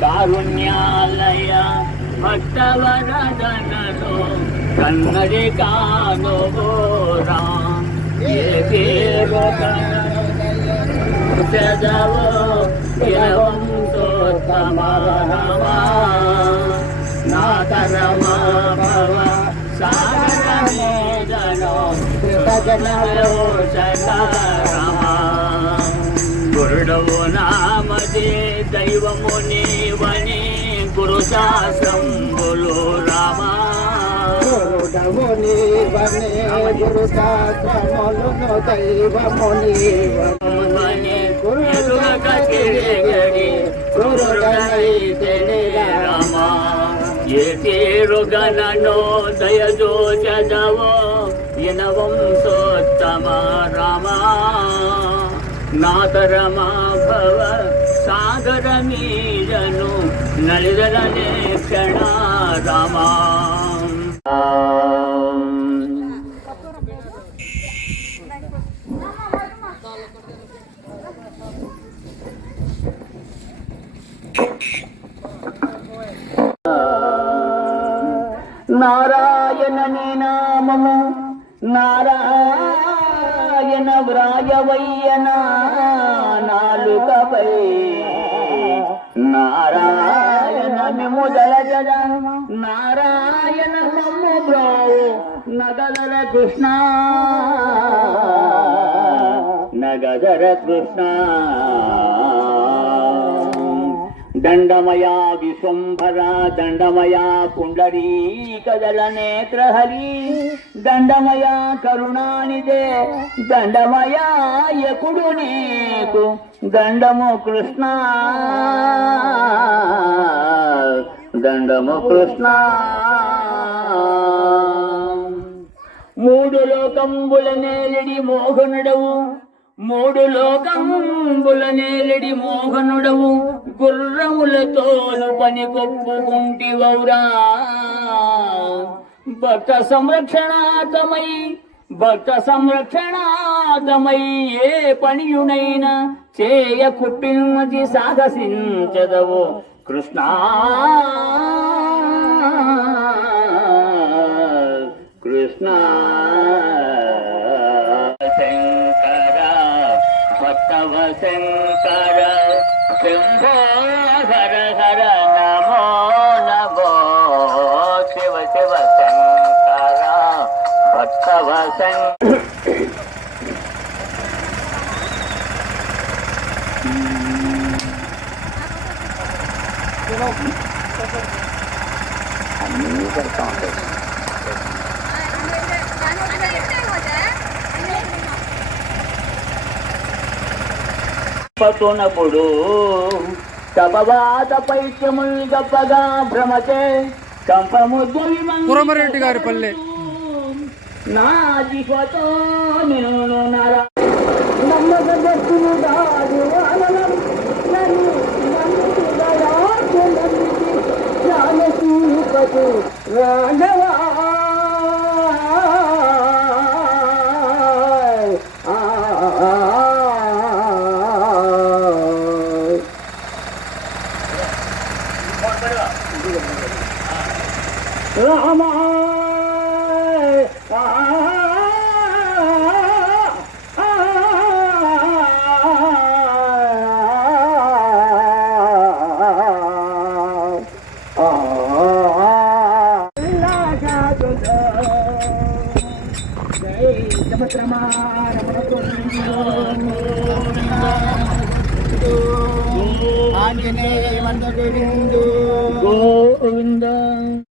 కారుణ్యాలయ భక్తవరదనను కన్నడి కానుగోరా ఏ పేరు చదవో నాతరమా భవ సాగరమేదనో కృతజనలోచనరమా గురుడవు నామదే దైవము నీవని గురు శాస్త్రంబులు రామా గురుడవు నీవని గురు శాస్త్రములను దైవము నీవని ఎరుగక తిరిగడి గురుడనైతేనే రామా ఏ తీరుగననో దయజో చదవో రామా నాతరమా భవ సాగర మీరను నలిదలనే క్షణ రామా నారాయణని నామము నారాయణ వ్రాయవయ్యన నాలుకపై నారాయణ మేము జగ నారాయణ మమ్ము బ్రావు నగదర కృష్ణ. నగదర కృష్ణ. దండమయా విశ్వంభర దండమయా పుండరీకదల నేత్రహరి దండమయా కరుణానిదే దండమయా యకుడు నీకు దండము కృష్ణ దండము కృష్ణ మూడు లోకంబుల నేలడి మోహనుడవు మూడు లోకంబుల నేలడి మోహనుడవు గుర్రములతో పని కొప్పుకుంటివౌరా భక్త సంరక్షణాతమై భక్త సంరక్షణాతమై ఏ పనియునైనా చేయ కుట్టినది సాగసించదవు. కృష్ణా తవ శంకర శంభో హర హర నమో నమో. శివ శివ శంకర భక్తవ శంకర అన్నీ పెడతా ఉంటాయి పతునపుడు తపవాత పైత్యముల్ గప్పగా భ్రమతే కంపముద్దు కురమరెడ్డి గారి పల్లె. నా జిహ్వతో నిన్ను నర దయాచు రామా ಆಂಜನೇಯ ಮಂದಗೋವಿಂದು ಗೋವಿಂದ